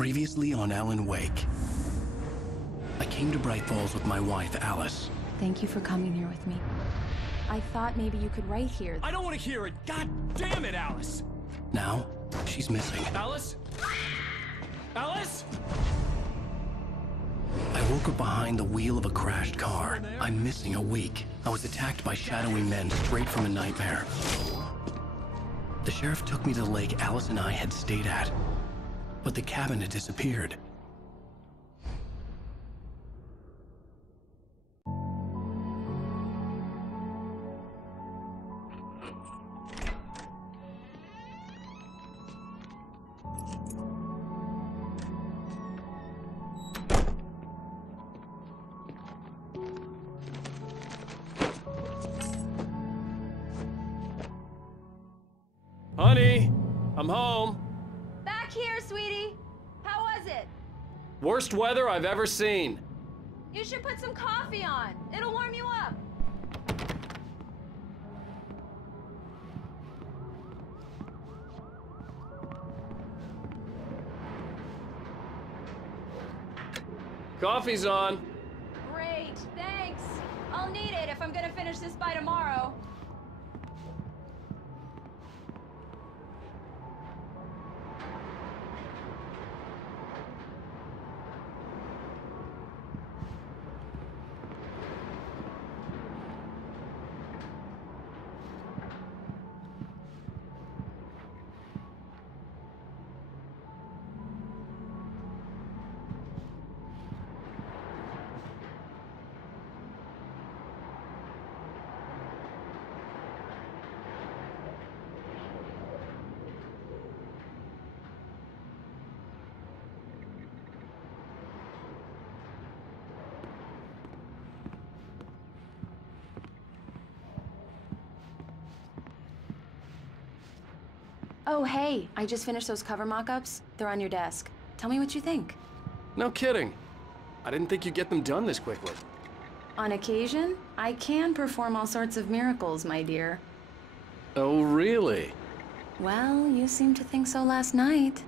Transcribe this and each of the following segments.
Previously on Alan Wake. I came to Bright Falls with my wife, Alice. Thank you for coming here with me. I thought maybe you could write here. I don't want to hear it! God damn it, Alice! Now, she's missing. Alice? Alice? I woke up behind the wheel of a crashed car. I'm missing a week. I was attacked by shadowy men straight from a nightmare. The sheriff took me to the lake Alice and I had stayed at, but the cabin had disappeared. Honey, I'm home. Back here, sweetie. How was it? Worst weather I've ever seen. You should put some coffee on. It'll warm you up. Coffee's on. Great, thanks. I'll need it if I'm gonna finish this by tomorrow. Oh, hey, I just finished those cover mock-ups. They're on your desk. Tell me what you think. No kidding. I didn't think you'd get them done this quickly. On occasion, I can perform all sorts of miracles, my dear. Oh, really? Well, you seemed to think so last night.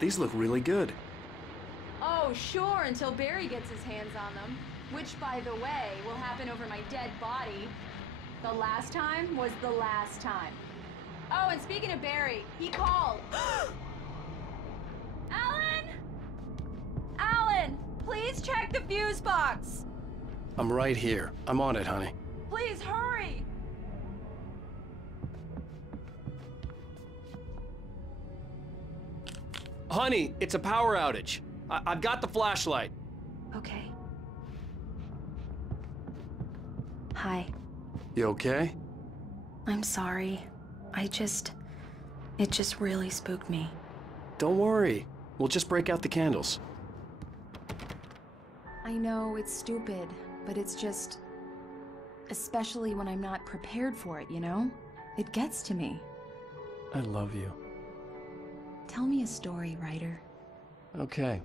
These look really good. Oh, sure, until Barry gets his hands on them. Which, by the way, will happen over my dead body. The last time was the last time. Oh, and speaking of Barry, he called. Alan! Alan! Please check the fuse box! I'm right here. I'm on it, honey. Please hurry! Honey, it's a power outage. I've got the flashlight. Okay. Hi. You okay? I'm sorry. It just really spooked me. Don't worry. We'll just break out the candles. I know it's stupid, but it's just... especially when I'm not prepared for it, you know? It gets to me. I love you. Tell me a story, writer. Okay.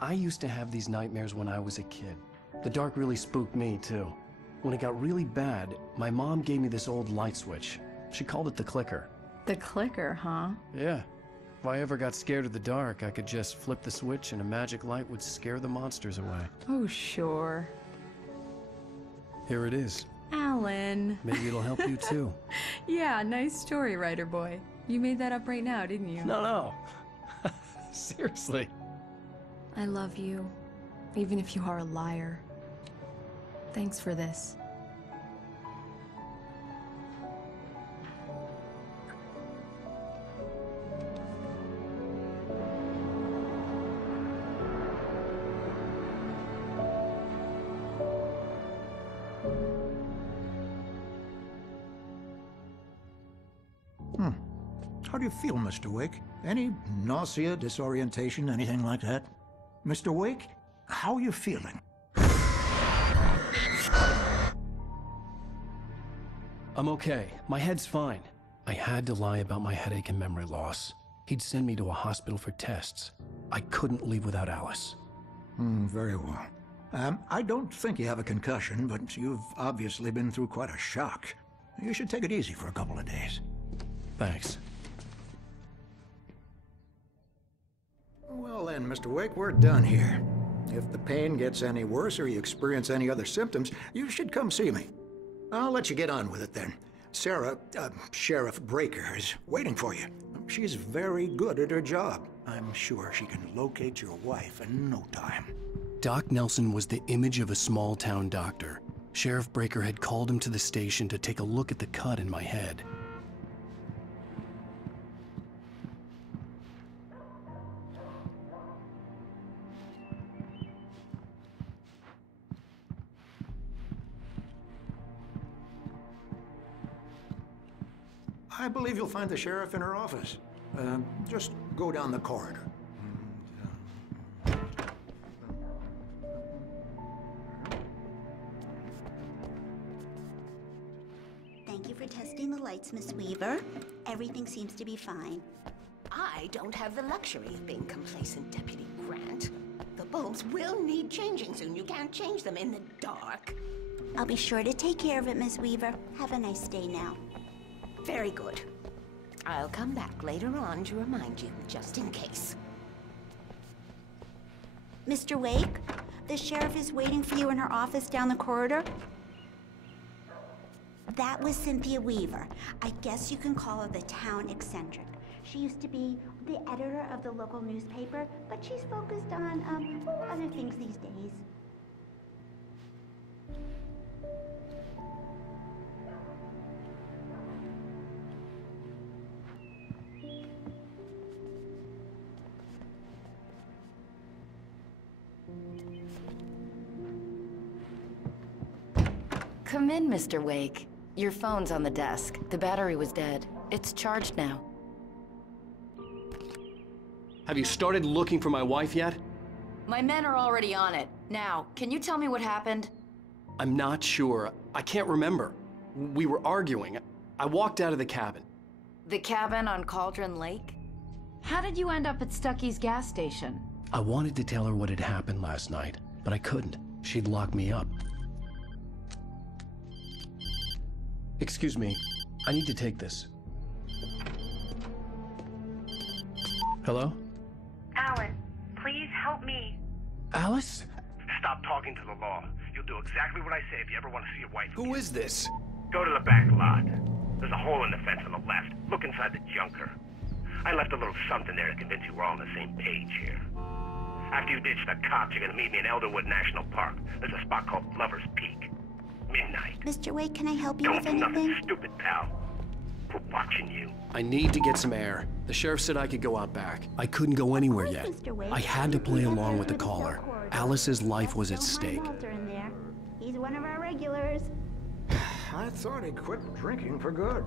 I used to have these nightmares when I was a kid. The dark really spooked me, too. When it got really bad, my mom gave me this old light switch. She called it the clicker. The clicker, huh? Yeah. If I ever got scared of the dark, I could just flip the switch and a magic light would scare the monsters away. Oh, sure. Here it is. Alan. Maybe it'll help you, too. Yeah, nice story, writer boy. You made that up right now, didn't you? No. Seriously. I love you, even if you are a liar. Thanks for this. How do you feel, Mr. Wake? Any nausea, disorientation, anything like that? Mr. Wake, how are you feeling? I'm okay. My head's fine. I had to lie about my headache and memory loss. He'd send me to a hospital for tests. I couldn't leave without Alice. Very well. I don't think you have a concussion, but you've obviously been through quite a shock. You should take it easy for a couple of days. Thanks. Well then, Mr. Wake, we're done here. If the pain gets any worse or you experience any other symptoms, you should come see me. I'll let you get on with it then. Sarah, Sheriff Breaker, is waiting for you. She's very good at her job. I'm sure she can locate your wife in no time. Doc Nelson was the image of a small-town doctor. Sheriff Breaker had called him to the station to take a look at the cut in my head. I believe you'll find the sheriff in her office. Just go down the corridor. Thank you for testing the lights, Miss Weaver. Everything seems to be fine. I don't have the luxury of being complacent, Deputy Grant. The bulbs will need changing soon. You can't change them in the dark. I'll be sure to take care of it, Miss Weaver. Have a nice day now. Very good. I'll come back later on to remind you, just in case. Mr. Wake, the sheriff is waiting for you in her office down the corridor. That was Cynthia Weaver. I guess you can call her the town eccentric. She used to be the editor of the local newspaper, but she's focused on, other things these days. Come in, Mr. Wake. Your phone's on the desk. The battery was dead. It's charged now. Have you started looking for my wife yet? My men are already on it. Now, can you tell me what happened? I'm not sure. I can't remember. We were arguing. I walked out of the cabin. The cabin on Cauldron Lake? How did you end up at Stucky's gas station? I wanted to tell her what had happened last night, but I couldn't. She'd lock me up. Excuse me. I need to take this. Hello? Alan, please help me. Alice? Stop talking to the law. You'll do exactly what I say if you ever want to see your wife again. Who is this? Go to the back lot. There's a hole in the fence on the left. Look inside the junker. I left a little something there to convince you we're all on the same page here. After you ditch the cops, you're gonna meet me in Elderwood National Park. There's a spot called Lover's Peak. Midnight. Mr. Wake, can I help you Don't with do anything? nothing stupid, pal. We're watching you. I need to get some air. The sheriff said I could go out back. I couldn't go anywhere Of yet. course, Mr. Wake. I had to play He's along up with the there caller. cell corridor. Alice's life was at Don't stake. mind Walter in there. He's one of our regulars. I thought he quit drinking for good.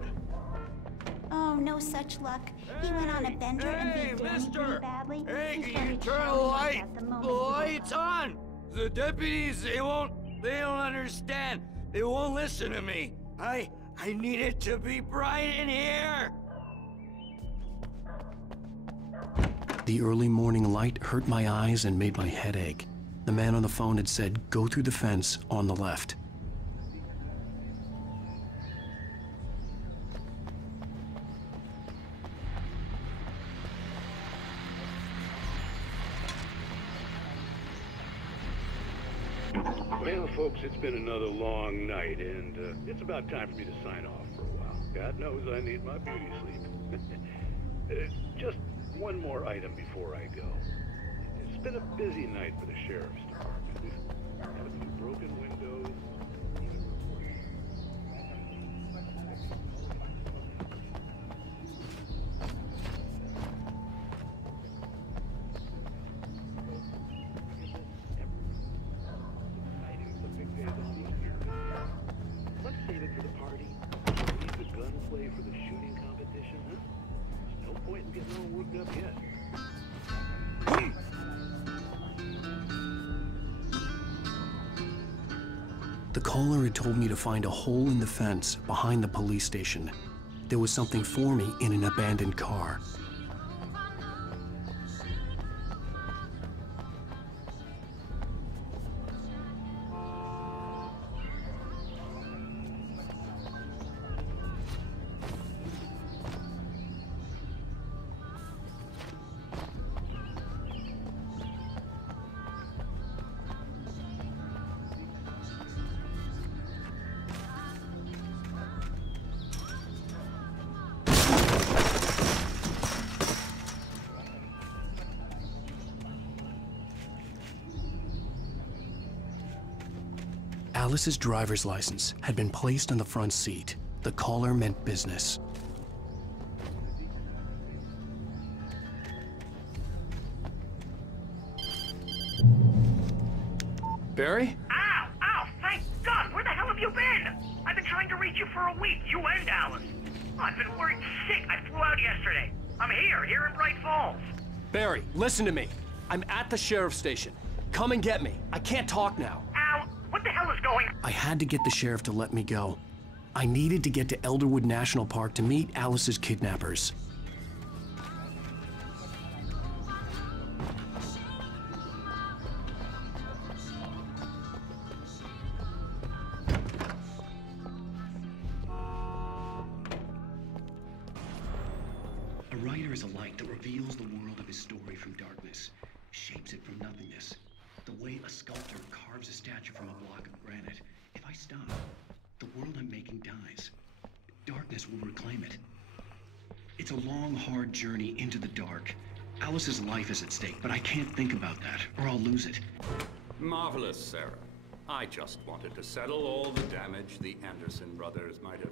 Oh, no such luck. He went on a bender and beat Danny pretty badly. Hey, He's can you ready to turn show the me light? at the moment The he woke light's up. on! The deputies, they don't understand. They won't listen to me. I need it to be bright in here! The early morning light hurt my eyes and made my head ache. The man on the phone had said, go through the fence on the left. Well, folks, it's been another long night, and it's about time for me to sign off for a while. God knows I need my beauty sleep. Just one more item before I go. It's been a busy night for the sheriff's department. We've had a few broken windows. Let's save it for the party. Leave the gunplay for the shooting competition, huh? There's no point in getting all worked up yet. The caller had told me to find a hole in the fence behind the police station. There was something for me in an abandoned car. Alice's driver's license had been placed on the front seat. The caller meant business. Barry? Ow! Ow! Thank God! Where the hell have you been? I've been trying to reach you for a week, you and Alice. Oh, I've been worried sick. I flew out yesterday. I'm here in Bright Falls. Barry, listen to me. I'm at the sheriff's station. Come and get me. I can't talk now. Ow! What the hell is going on? I had to get the sheriff to let me go. I needed to get to Elderwood National Park to meet Alice's kidnappers. A writer is a light that reveals the world of his story from darkness, shapes it from nothingness. The way a sculptor carves a statue from a block of granite. If I stop, the world I'm making dies. Darkness will reclaim it. It's a long, hard journey into the dark. Alice's life is at stake, but I can't think about that, or I'll lose it. Marvelous, Sarah. I just wanted to settle all the damage the Anderson brothers might have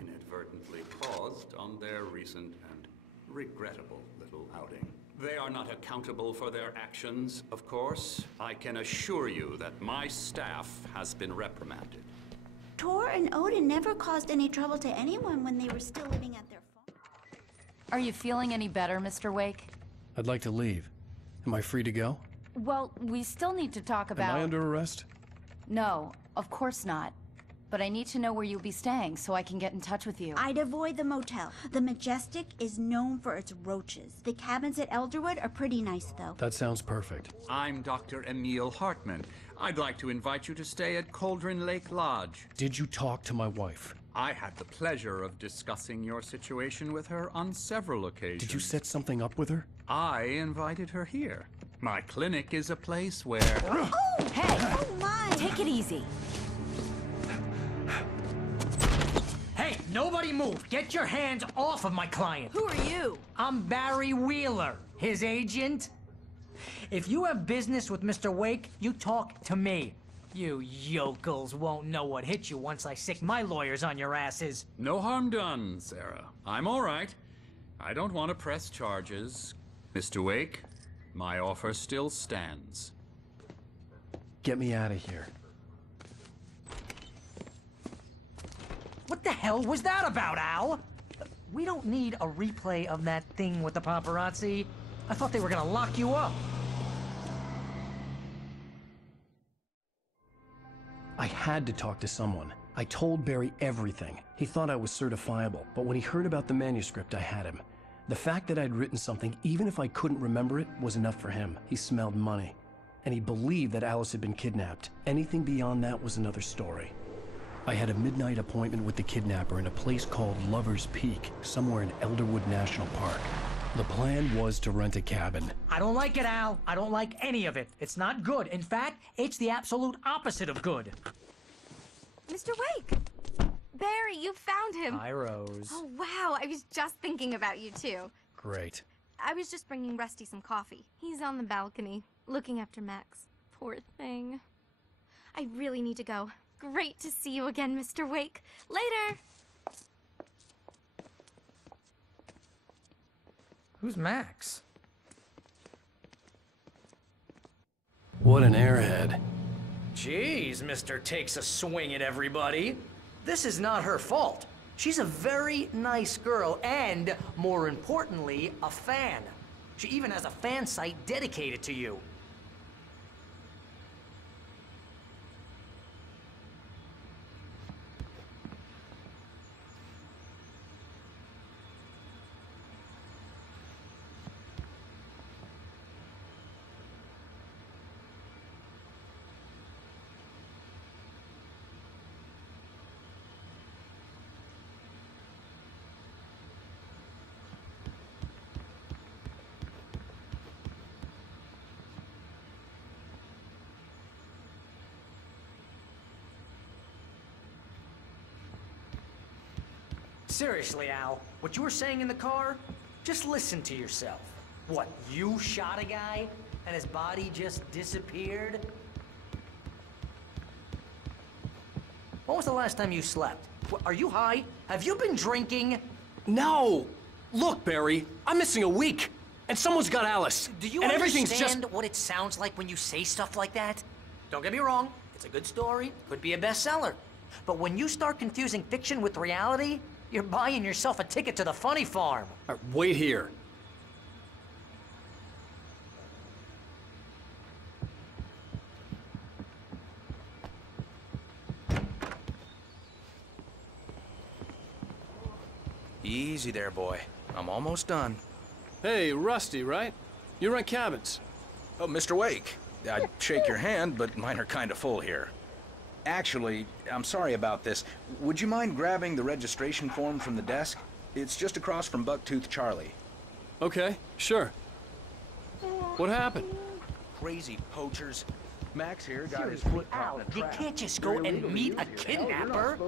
inadvertently caused on their recent and regrettable little outing. They are not accountable for their actions, of course. I can assure you that my staff has been reprimanded. Tor and Odin never caused any trouble to anyone when they were still living at their farm. Are you feeling any better, Mr. Wake? I'd like to leave. Am I free to go? Well, we still need to talk about... Am I under arrest? No, of course not. But I need to know where you'll be staying so I can get in touch with you. I'd avoid the motel. The Majestic is known for its roaches. The cabins at Elderwood are pretty nice, though. That sounds perfect. I'm Dr. Emil Hartman. I'd like to invite you to stay at Cauldron Lake Lodge. Did you talk to my wife? I had the pleasure of discussing your situation with her on several occasions. Did you set something up with her? I invited her here. My clinic is a place where... Oh! Hey! Oh, my! Take it easy. Hey, nobody move! Get your hands off of my client! Who are you? I'm Barry Wheeler, his agent. If you have business with Mr. Wake, you talk to me. You yokels won't know what hit you once I sick my lawyers on your asses. No harm done, Sarah. I'm all right. I don't want to press charges. Mr. Wake, my offer still stands. Get me out of here. What the hell was that about, Al? we don't need a replay of that thing with the paparazzi. I thought they were gonna lock you up. I had to talk to someone. I told Barry everything. He thought I was certifiable, but when he heard about the manuscript, I had him. The fact that I'd written something, even if I couldn't remember it, was enough for him. He smelled money. And he believed that Alice had been kidnapped. Anything beyond that was another story. I had a midnight appointment with the kidnapper in a place called Lover's Peak, somewhere in Elderwood National Park. The plan was to rent a cabin. I don't like it, Al. I don't like any of it. It's not good. In fact, it's the absolute opposite of good. Mr. Wake! Barry, you found him! Hi, Rose. Oh, wow. I was just thinking about you, too. Great. I was just bringing Rusty some coffee. He's on the balcony, looking after Max. Poor thing. I really need to go. Great to see you again, Mr. Wake. Later! Who's Max? What an airhead. Jeez, Mr. Takes a swing at everybody. This is not her fault. She's a very nice girl and, more importantly, a fan. She even has a fan site dedicated to you. Seriously, Al, what you were saying in the car? Just listen to yourself. What, you shot a guy and his body just disappeared? When was the last time you slept? What, are you high? Have you been drinking? No! Look, Barry, I'm missing a week, and someone's got Alice. Do you and everything's understand just... what it sounds like when you say stuff like that? Don't get me wrong, it's a good story, could be a bestseller. But when you start confusing fiction with reality, you're buying yourself a ticket to the funny farm. All right, wait here. Easy there, boy. I'm almost done. Hey, Rusty, right? You rent cabins. Oh, Mr. Wake. I'd shake your hand, but mine are kind of full here. Actually, I'm sorry about this. Would you mind grabbing the registration form from the desk? It's just across from Bucktooth Charlie. Okay, sure. What happened? Crazy poachers. Max here got his foot caught in a You trap. can't just go and meet a kidnapper.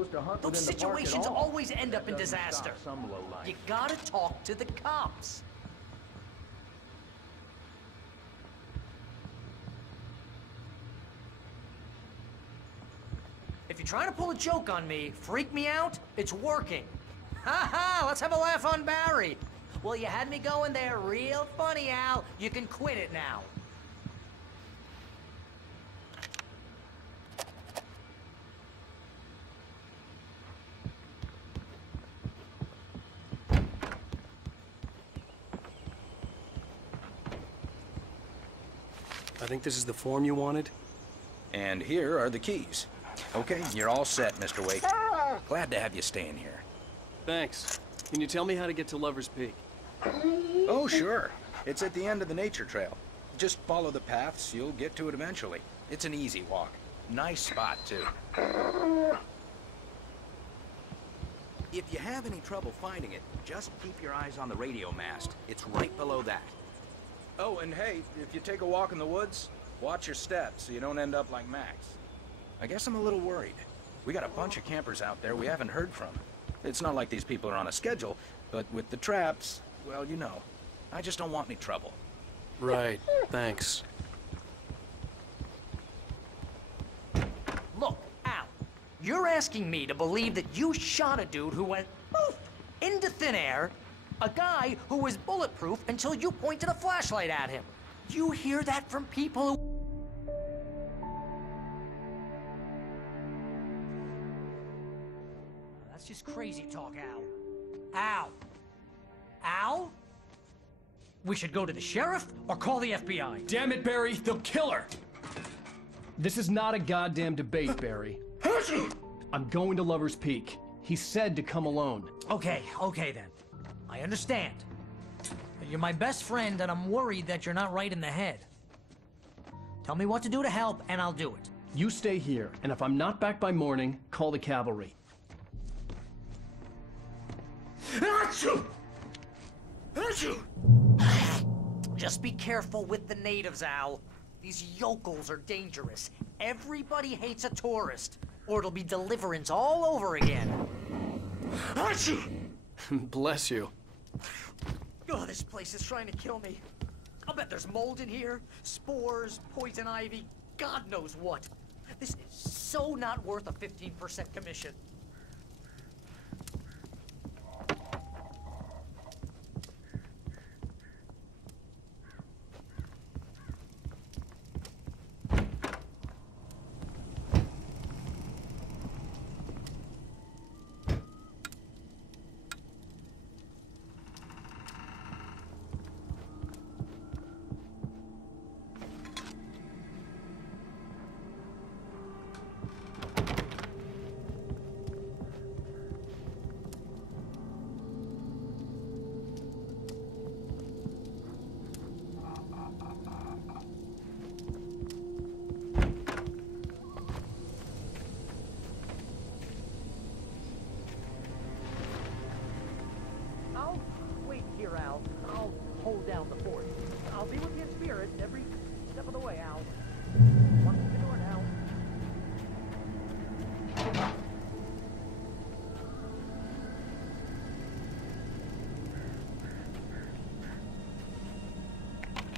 Those situations always end up in disaster. You gotta talk to the cops. If you're trying to pull a joke on me, freak me out, it's working. Ha ha, let's have a laugh on Barry. Well, you had me going there real funny, Al. You can quit it now. I think this is the form you wanted. And here are the keys. Okay, you're all set, Mr. Wake. Glad to have you staying here. Thanks. Can you tell me how to get to Lover's Peak? Oh, sure. It's at the end of the nature trail. Just follow the paths, you'll get to it eventually. It's an easy walk. Nice spot, too. If you have any trouble finding it, just keep your eyes on the radio mast. It's right below that. Oh, and hey, if you take a walk in the woods, watch your steps so you don't end up like Max. I guess I'm a little worried. We got a bunch of campers out there we haven't heard from. It's not like these people are on a schedule, but with the traps, well, you know. I just don't want any trouble. Right, thanks. Look, Al, you're asking me to believe that you shot a dude who went poof into thin air, a guy who was bulletproof until you pointed a flashlight at him. You hear that from people who... That's just crazy talk, Al. Al, we should go to the sheriff or call the FBI? Damn it, Barry, they'll kill her! This is not a goddamn debate, Barry. I'm going to Lover's Peak. He said to come alone. Okay then. I understand. You're my best friend, and I'm worried that you're not right in the head. Tell me what to do to help, and I'll do it. You stay here, and if I'm not back by morning, call the cavalry. Achoo! Achoo! Just be careful with the natives, Al. These yokels are dangerous. Everybody hates a tourist, or it'll be Deliverance all over again. Achoo! Bless you. Oh, this place is trying to kill me. I'll bet there's mold in here, spores, poison ivy, God knows what. This is so not worth a 15% commission. I'll hold down the fort. I'll be with you in spirit every step of the way, Al. Walk through the door now.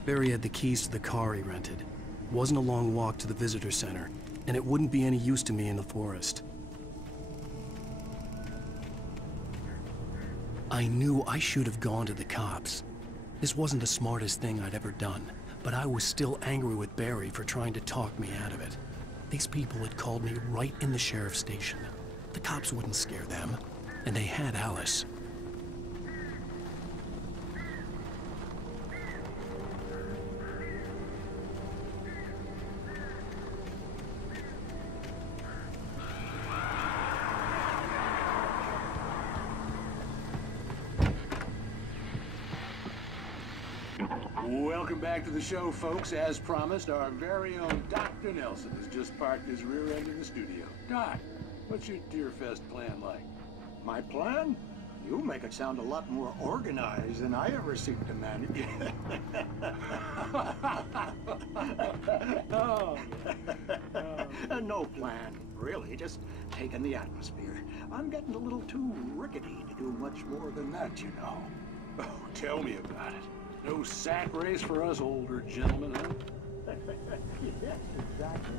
Barry had the keys to the car he rented. It wasn't a long walk to the visitor center, and it wouldn't be any use to me in the forest. I knew I should have gone to the cops. This wasn't the smartest thing I'd ever done, but I was still angry with Barry for trying to talk me out of it. These people had called me right in the sheriff's station. The cops wouldn't scare them, and they had Alice. Welcome back to the show, folks. As promised, our very own Dr. Nelson has just parked his rear end in the studio. Doc, what's your Deerfest plan like? My plan? You make it sound a lot more organized than I ever seem to manage. No plan, really. Just taking the atmosphere. I'm getting a little too rickety to do much more than that, you know. Oh, tell me about it. No sack race for us older gentlemen, huh? Yes, exactly.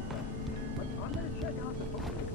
But I'm gonna check out the photos.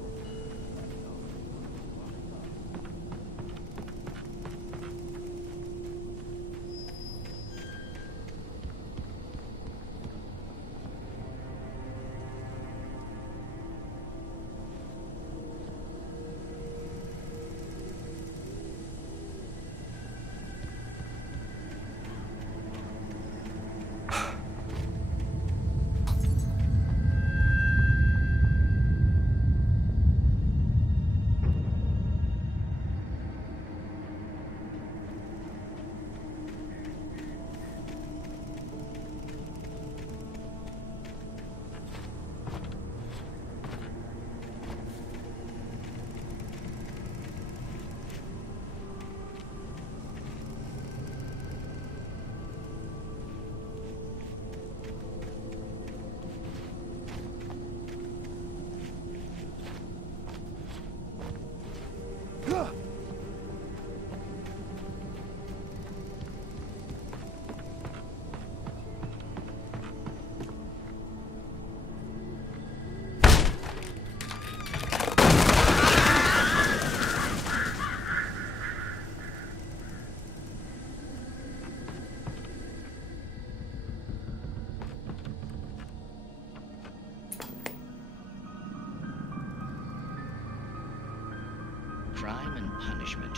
Crime and punishment.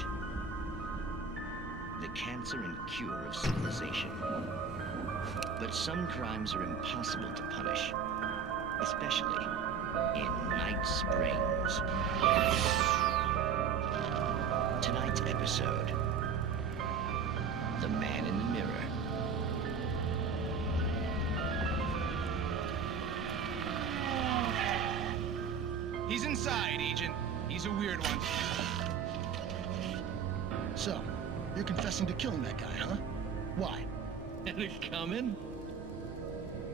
The cancer and cure of civilization. But some crimes are impossible to punish, especially in Night Springs. Tonight's episode, The Man in the Mirror. He's inside, Agent. He's a weird one. So, you're confessing to killing that guy, huh? Why? Had it coming?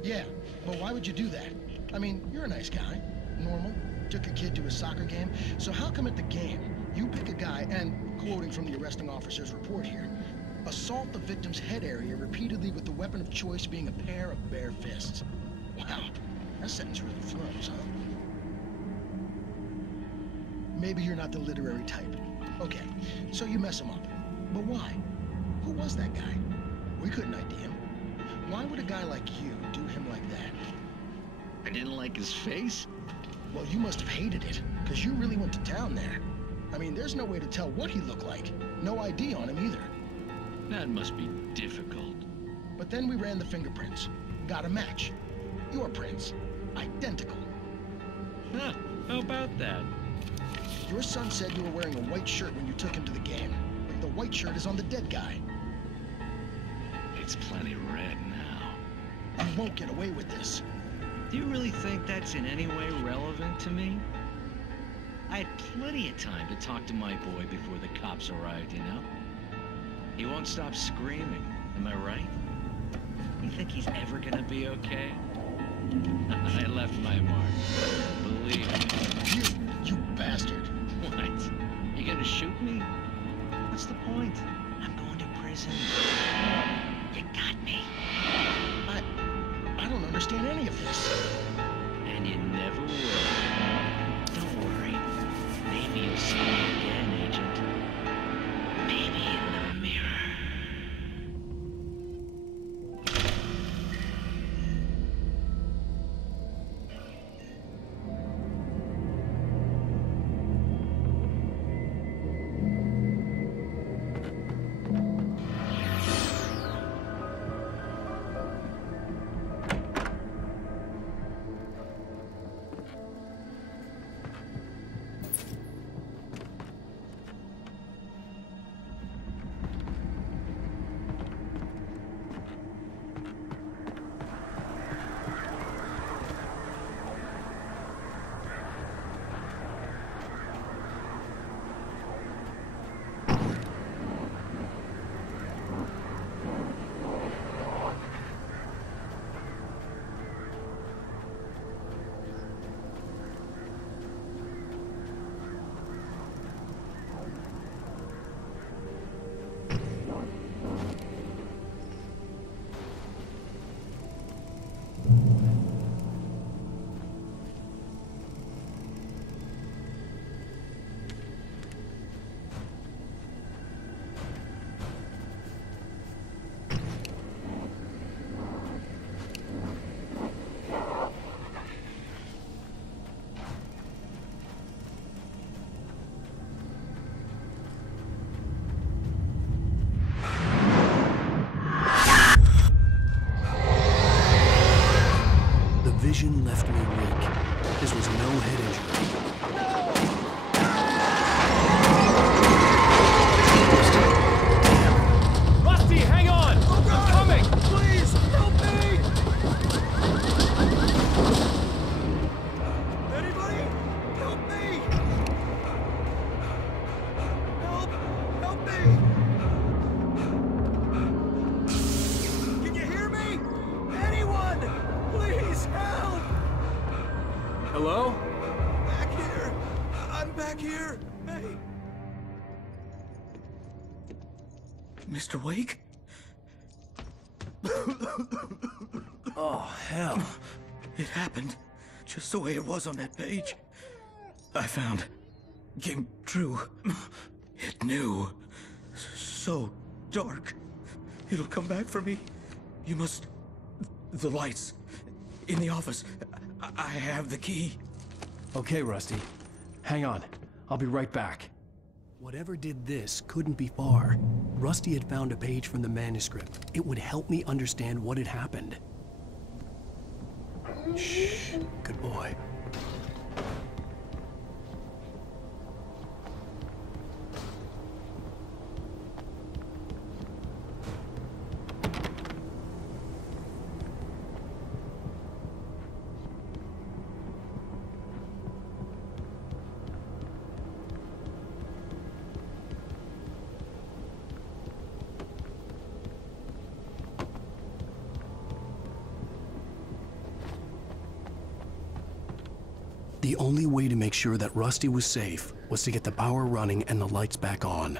Yeah, but why would you do that? I mean, you're a nice guy. Normal. Took a kid to a soccer game. So how come at the game, you pick a guy and, quoting from the arresting officer's report here, assault the victim's head area repeatedly with the weapon of choice being a pair of bare fists? Wow, that sentence really flows, huh? Maybe you're not the literary type. Okay, so you mess him up. But why? Who was that guy? We couldn't ID him. Why would a guy like you do him like that? I didn't like his face? Well, you must have hated it, because you really went to town there. I mean, there's no way to tell what he looked like. No ID on him either. That must be difficult. But then we ran the fingerprints. Got a match. Your prints. Identical. Huh, how about that? Your son said you were wearing a white shirt when you took him to the game. But the white shirt is on the dead guy. It's plenty red now. You won't get away with this. Do you really think that's in any way relevant to me? I had plenty of time to talk to my boy before the cops arrived, you know? He won't stop screaming, am I right? You think he's ever gonna be okay? I left my mark. Believe me. You bastard. What? You gonna shoot me? What's the point? I'm going to prison. You got me. I don't understand any of this. And you never will. Don't worry. Maybe you'll see me again, Agent. Maybe in the mirror. Vision left me weak. This was no head injury. Rusty, hang on! Oh God! I'm coming! Please, help me! Anybody? Help me! Help me! Can you hear me? Anyone? Please help! Hello? Back here. I'm back here. Hey. Mr. Wake? Oh, hell. It happened just the way it was on that page. I found. Came true. It knew. So dark. It'll come back for me. You must... The lights. In the office. I have the key. Okay, Rusty. Hang on. I'll be right back. Whatever did this couldn't be far. Rusty had found a page from the manuscript. It would help me understand what had happened. Shh. Good boy. The only way to make sure that Rusty was safe was to get the power running and the lights back on.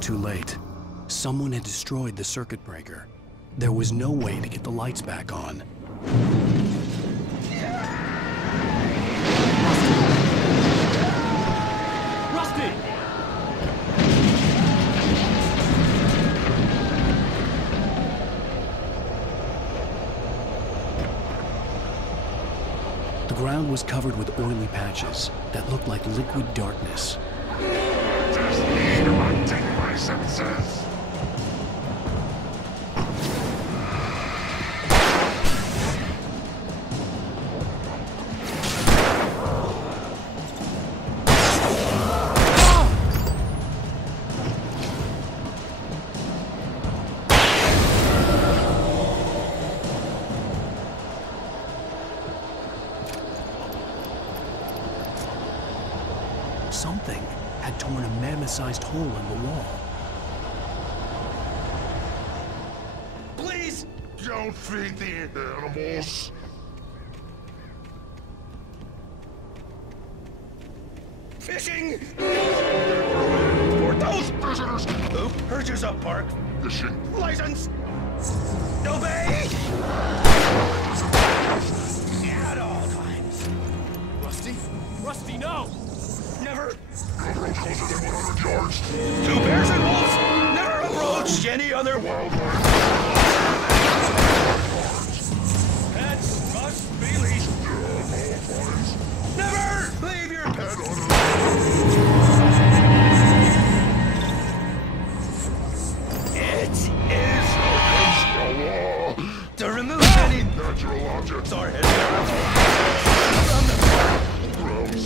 Too late. Someone had destroyed the circuit breaker. There was no way to get the lights back on. Rusty! The ground was covered with oily patches that looked like liquid darkness. My senses. Something had torn a mammoth-sized hole in the wall. Please! Don't feed the animals! Fishing! For those visitors! Who purchase a park fishing license! Obey! At all times. Rusty? Rusty, no! Never! No approach closer than 100 yards! 2 bears and wolves! Never approach any other wildlife! Pets must be leashed! Never leave your pet on a It is against the law to remove any natural objects or from the park. Gross.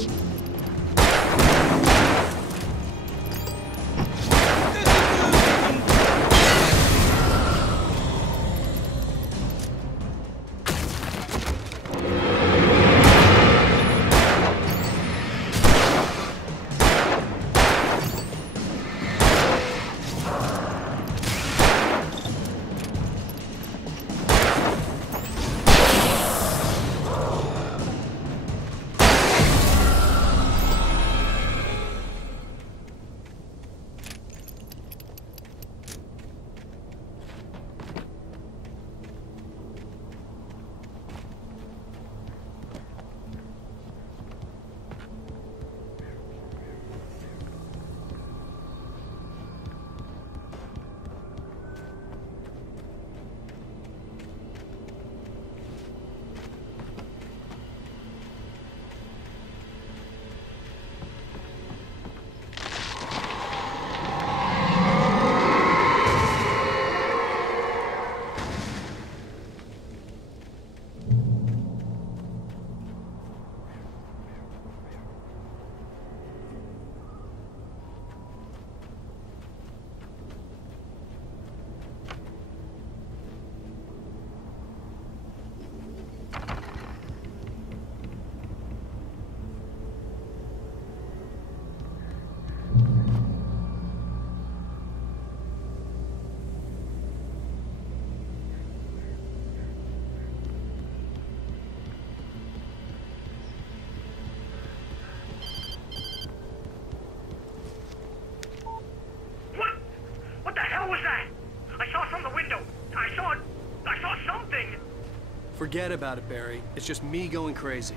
Forget about it, Barry. It's just me going crazy.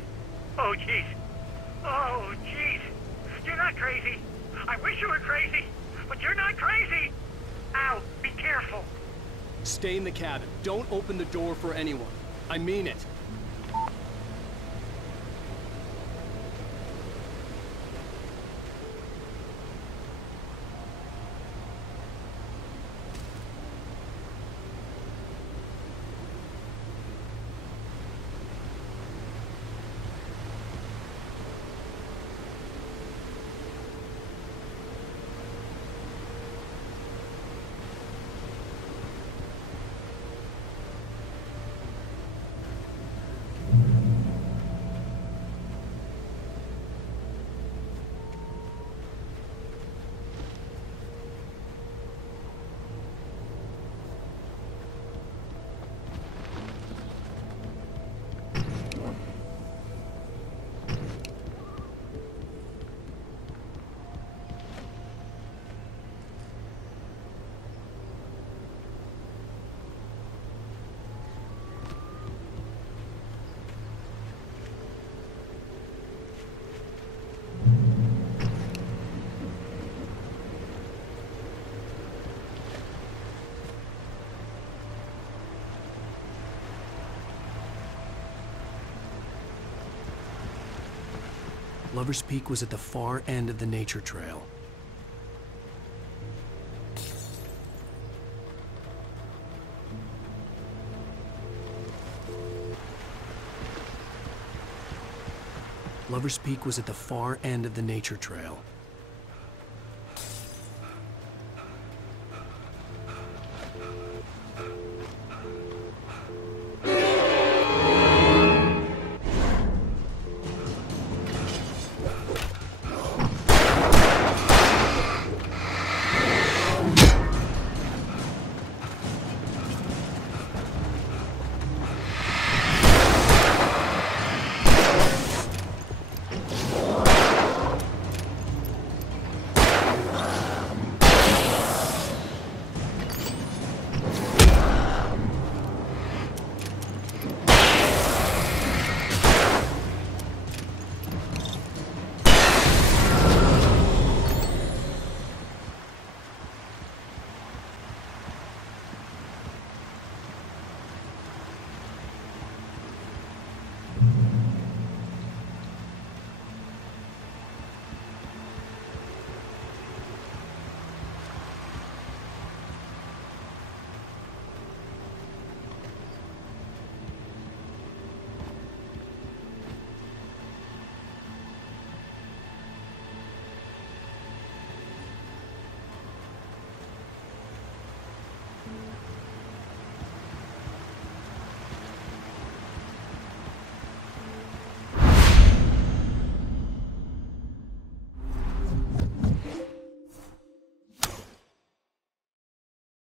Oh, jeez. Oh, jeez. You're not crazy. I wish you were crazy, but you're not crazy. Ow, be careful. Stay in the cabin. Don't open the door for anyone. I mean it. Lover's Peak was at the far end of the nature trail. Lover's Peak was at the far end of the nature trail.